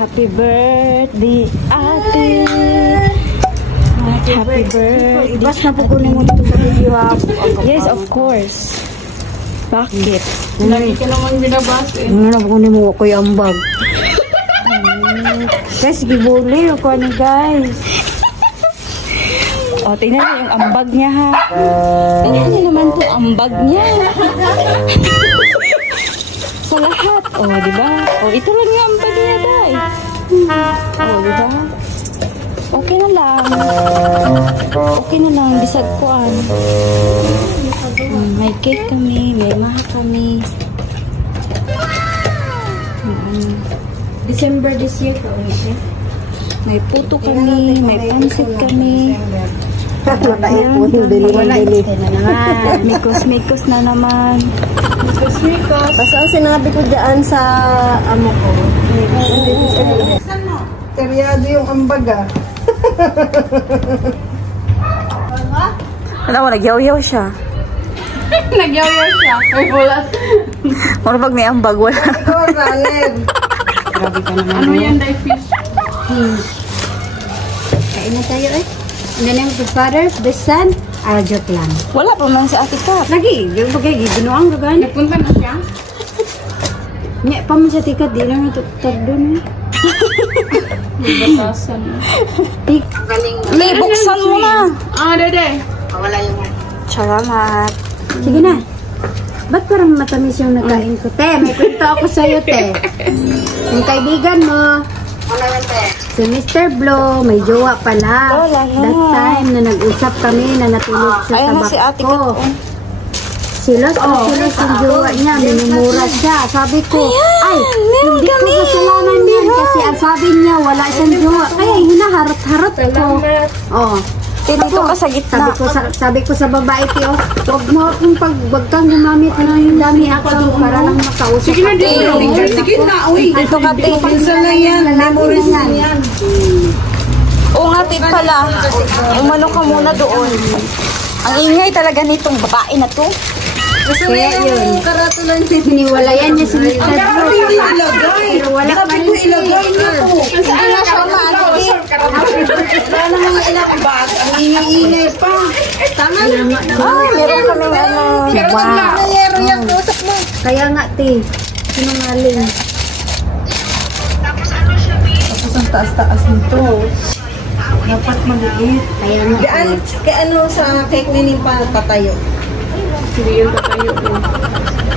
Happy birthday, ate. Happy birthday. Ibas na po kunin mo dito sa video ha. Yes, of course. Bakit? Lagi ka naman binabas eh. Ano na po kunin mo ko yung ambag. Guys, gibuli ako ni guys. O, tingnan niyo yung ambag niya ha. Tingnan niyo naman to ambag niya. Sa lahat. O, diba? O, ito lang yung ambag niya, day. O, diba? Okay na lang. Okay na lang. Bisag ko may cake kami. May maha kami. December this year po. May puto kami. May pansit kami. Ayan. Mikos-mikos na naman. Mikos-mikos. Basta ang sinabi ko dyan sa amo ko. Saan mo? Teryado yung ambaga. Alam mo, nagyaw-yaw siya. Nagyaw-yaw siya. Ay, bulas. Marapag may ambag, wala. Ikaw, Ralen. Grabe ka naman. Ano yan, day fish? Kain na tayo eh. In the name of the Father, the Son, joke lang. Wala pa man sa ate ka. Lagi, yung bagay, ginuang gagan. Napunta na siya? Nya pa man sa tikat, di na natutag doon eh. Batasan. May buksan mo na. Dede. Salamat. Sige na. Ba't parang matamis yung nakain ko? Te, may kwento ako sa'yo, te. Yung kaibigan mo, si Mr. Blow, may jowa pala. Lola, That time na nag-usap kami na natulog siya sa Ayan na bako. si ate ko. Silos yung jowa niya, minumura siya. Sabi ko, ay, hindi ko kasalanan yan kasi ang sabi niya, wala siyang jowa. Kaya hinaharap-harap ko. Oh. Dito ka sa gitna. Sabi ko sa babae, tiyo, wag kang gumamit na yung dami account para lang makausap. Sige na, sige na, uy. Dito ka, te. Pinsan na yan, memories na yan. Oo nga, te pala. Umano ka muna doon. Ang ingay talaga nitong babae na to. Kaya yun. Karatulan si Hiniwalayan niya si Mr. Ang Blue. karatulan yung ilagay. Pero wala Sabi ko ilagay na po. Sige na siya, maano, te. Wala na mga ilang bag. Ang ingay-ingay pa. Tama na. Ay, meron kaming ano. Pero wag na nangyero yung tusok mo. Kaya nga, te. Sinungaling. Tapos ang taas-taas nito. Dapat maliit. Kaya nga, Diyan, kaya ano sa cake ni Nimpa tatayo. Hindi yung tatayo.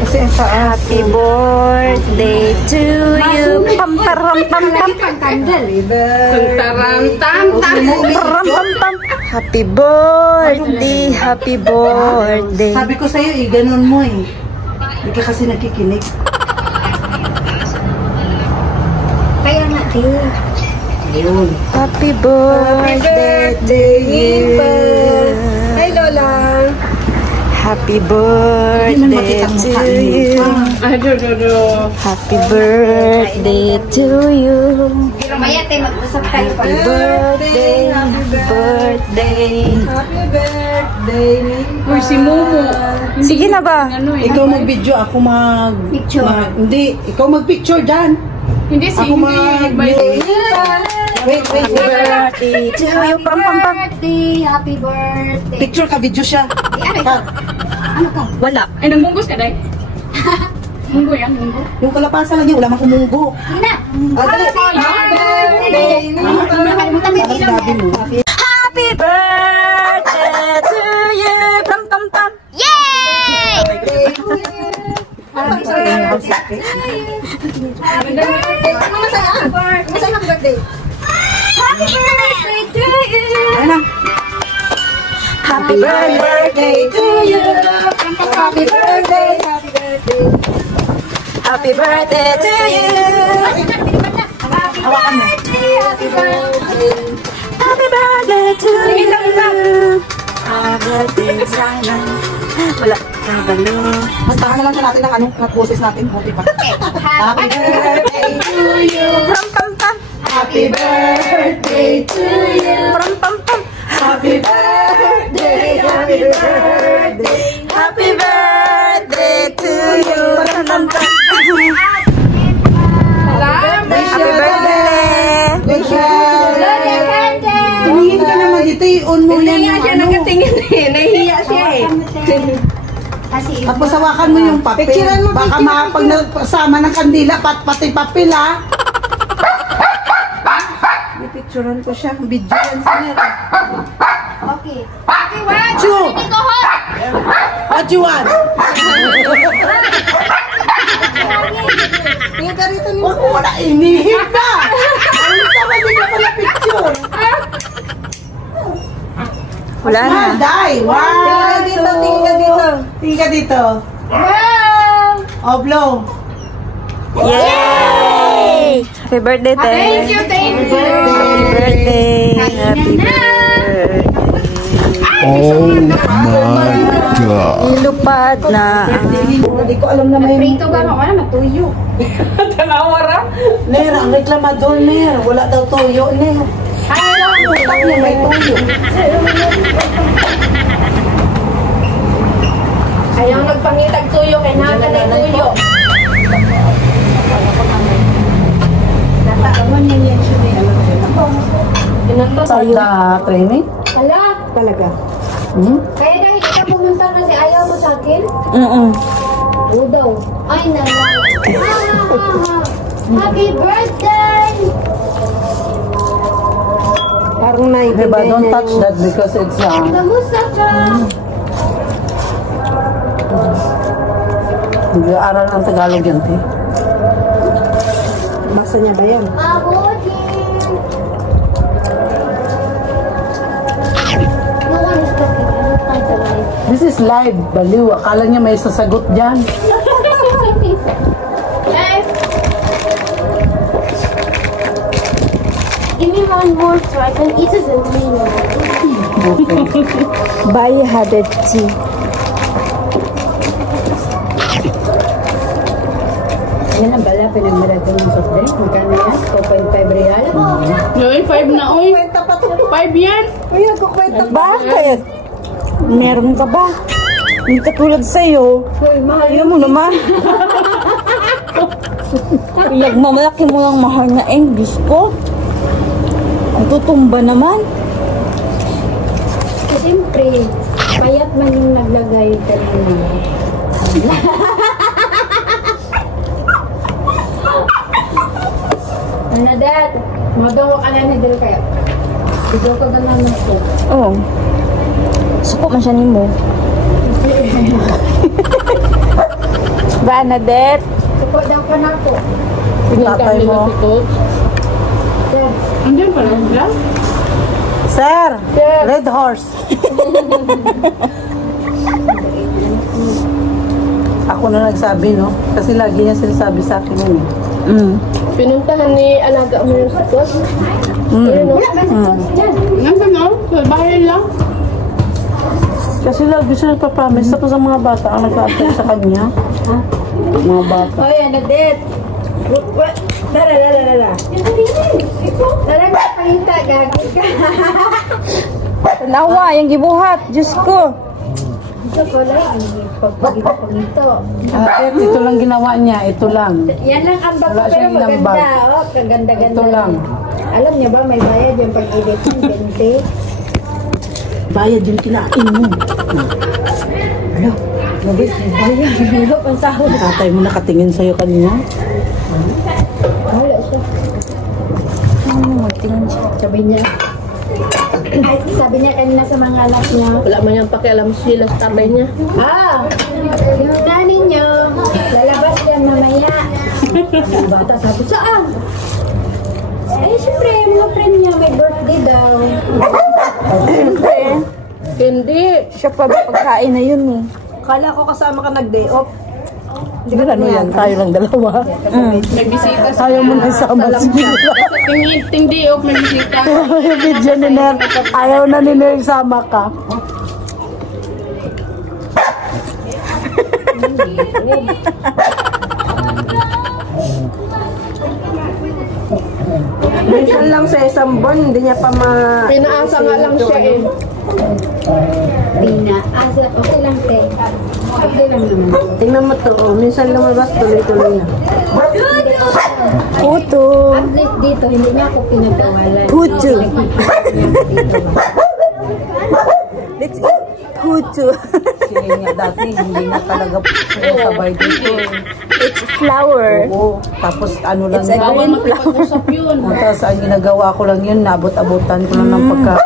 Kasi ang taas. Happy birthday to you. Pam param pam pam. kandal eh. Param pam pam. Happy birthday, happy birthday. Sabi ko sa'yo eh, ganun mo eh. Hindi ka kasi nakikinig. Kaya nga, te. Ayun. Happy birthday to you. Hi Lola. Happy birthday to you. Happy birthday to you. Maya, te, mag-usap tayo pa. Happy birthday, happy birthday. Happy birthday, Nimpa. Uy, si Momo. Sige na ba? Ikaw mag-video, ako Picture. Hindi, ikaw mag-picture dyan. Hindi si Ako Wait. Happy birthday to you. Pam pam pam. Happy birthday. Picture ka, video siya. Ano ka? Wala. Ay, nangbungkus ka, day? Munggo yan, munggo. Yung kalapasan lang niya, wala mang kumunggo. Hindi na. Dali. Nakalimutan mo yung ilaw Sabi mo. Happy birthday to you. Pam pam pam. Happy birthday to you. Happy birthday. Happy birthday to you. Hawakan mo. Happy birthday to you. Happy birthday sana. Wala. Kabalo. Basta na lang siya natin ng ng boses natin. Happy pa. Happy birthday to you. Pam pam pam. Happy birthday to you. Pam pam pam. Happy birthday. Happy birthday. Happy birthday to you. Pam pam pam. Happy birthday. Tapos hawakan mo yung papel. Picturean mo, Baka pag nasama ng kandila, pati papel ha. Picturean ko siya. Video yan sir. Okay. Chu! What you want? Tingnan ka rito ni Huwag mo na inihip na! Ano naman din ka pala picture? Wala na. Day! Tingnan dito, tingnan dito. Tingnan dito. Oh, blow. Yay! Happy birthday, Te. Thank you, thank you. Happy birthday. Happy birthday. Oh my God. Ilupad na. Hindi ko alam na may... Prito ka mo, wala matuyo. Tanawara. Ner, ang reklamador, Ner. Wala daw toyo, Ner. Utak niya may toyo. Ayaw nagpangitag tuyo, kay nanay tuyo. Nataon niya yan siya. Sa training? Hala, Talaga. kaya dahil ikaw pumunta kasi ayaw mo sa akin? Oo daw. Ay, nala. Happy birthday! Parang Diba, naiintindihan don't niya touch yung- that because it's Kamusta ka? nag-aaral ng Tagalog yan, te. Basa niya ba yan? Mabuti. No one is talking. I don't find the light. This is live, baliw. Akala niya may sasagot dyan. Give me one more so I can eat it and clean it. Bye, Hadetsi. Yan ang bala, pinagmaragay ng soft drink. Magkano yan? 2.5 real? Uy, 5 na, uy. 5 yan. Uy, nagkukwenta. Bakit? Meron ka ba? Hindi katulad sa'yo. Ayaw mo naman. Mamalaki mo lang mahal na English ko. Ang tutumba naman. Siyempre, payat man yung naglagay kanina. Ano, Dad? Magawa ka na ni Del kaya. Bigyan ko na naman ito. Oo. Suko man siya ni mo. Bernadette. Support daw ka na ako. Tatay mo. Dad, Andiyan pala sila. Sir! Red horse. Ako na nagsabi, no? Kasi lagi niya sinasabi sa akin yun, eh. Pinuntahan ni alaga mo yung sukot. Nandun no? Sa bahay lang. Kasi lagi siya nagpapromise. Tapos ang mga bata ang nagka-attend sa kanya. Mga bata. oh yan, Dad. Dara. Dara ka pangita, gagi ka. Nawa, yung gibuhat. Diyos ko. Ito ko lang, pagpagito ko nito. Ito lang ginawa niya. Ito lang. Yan lang ang bag Wala pero siyang ilang maganda. bag. Oh, kaganda-ganda. Ito lang. Alam niya ba, may bayad yung pag-edit ng 20. Bayad yung kinain mo. Ano? Mabit, bayad. Ano pang sahod? Tatay mo nakatingin sa'yo kanina. Wala siya. Magtingin siya. Sabi niya kanina sa mga anak niya, Wala man yung pakialam sila sa tabay niya. yung nanay niyo, lalabas yan mamaya. Yung bata sabi, saan? Eh, siyempre, mga friend niya, may birthday daw. Hindi. Siya pa pagkain na yun eh. Kala ko kasama ka nag-day off. Hindi ano yan. Tayo lang dalawa. May bisita sa Ayaw mo na isama sila. Hindi off, may bisita. Yung video ni Ner. Ayaw na ni Ner isama ka. Minsan lang sa isang buwan, hindi niya pa Pinaasa nga lang siya eh. Pinaasa, okay lang, te. Okay lang naman. Tingnan mo to, oh. Minsan lumabas, tuloy-tuloy na. Puto. At least dito, hindi niya ako pinagawalan. Puto. Pinagpipilihan niya ako dito. Let's eat puto. Ngayon nga dati, hindi na talaga sabay dito. It's flower. Oo. Tapos ano lang It's a yun. green flower. Usap yun. Tapos ang ginagawa ko lang yun, naabot-abutan ko lang ng pagka...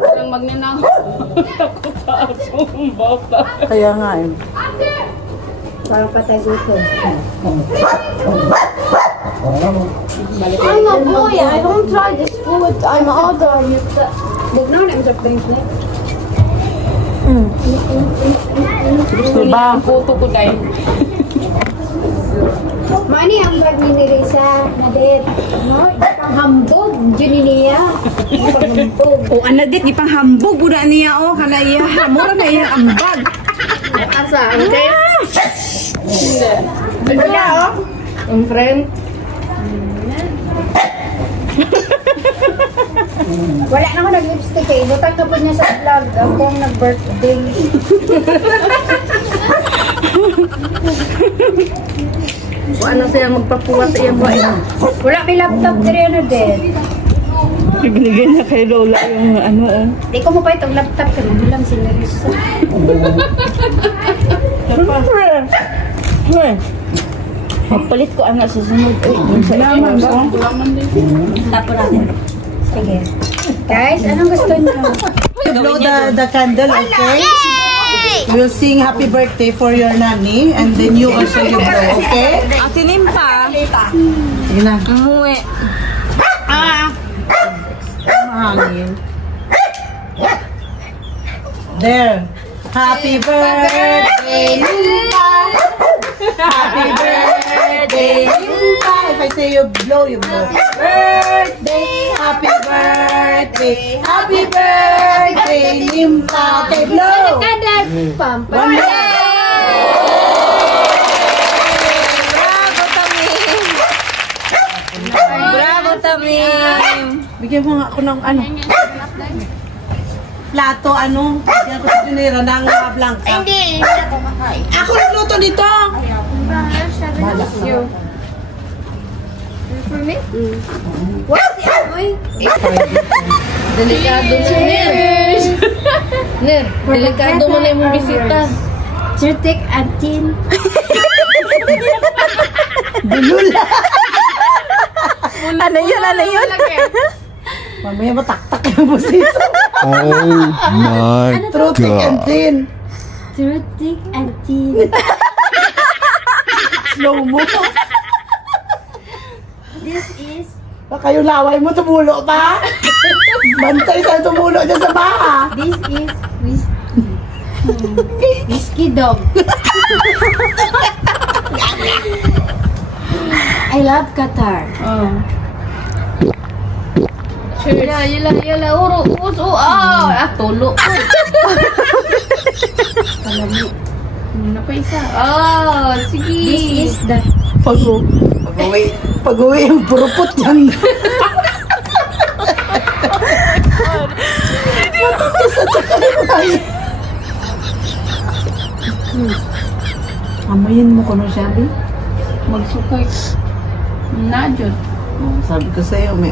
Walang magnanakaw. Takot sa asong bata. Kaya nga eh. Parang patay gusto. I'm a boy. I don't try this food. I'm older. Huwag na naman sa French na. Diba? Ang puto ko dahil. Mani ang bag ni Risa na dit. No, hambog jud niya. Hambog. O anadit, ipang hambog. Buda niya o. Kana iya. Mura na iya ang bag. Asa? Okay? Hindi. Ito na oh. Ang friend. Wala na ako nag-lipstick eh. Butang ka po niya sa vlog. Akong nag-birthday. Ano siya magpapuwas sa iyang buhay? Wala may laptop diri na din. Ibinigay na kay Lola yung ano o. Di ko mo pa itong laptop ka. Nahilang si Larissa. Magpalit ko ang susunod. Uy, sa Laman ba? Laman din. Tapo natin. Sige. Guys, anong gusto niyo? Blow the candle, okay? We'll sing happy birthday for your nanny and then you also you blow, okay? Ate Nimpa. Sige na. Umuwi. Mahangin. There. Happy birthday, Nimpa. Happy birthday, Nimpa. If I say you blow, you blow. Birthday, happy birthday, happy birthday, Nimpa. Okay, blow. One more. Bravo, Tamim! Bigyan mo nga ako ng ano. Plato, ano? Bigyan ko sa dinera ng blanca. Hindi ako makain. Ako nagluto nito! For me? What's the amoy? Delikado si Ner. Ner, delikado mo na yung bisita. Certic Antin. Bulula! Ano yun? Ano yun? Mamaya mataktak yung busito. Oh my Trutik and god. tin. Certic Antin. Slow mo. This is Baka yung laway mo tumulo pa. Bantay sa tumulo dyan sa baha. This is whiskey dog. I love Qatar. Yala, uro, uso, tulo. Ano pa isa? Sige. This is the Pag-uwi yung purupot yan. Amayin mo ko no siya, Bi? Magsukay. Najot. Sabi ko sa'yo, may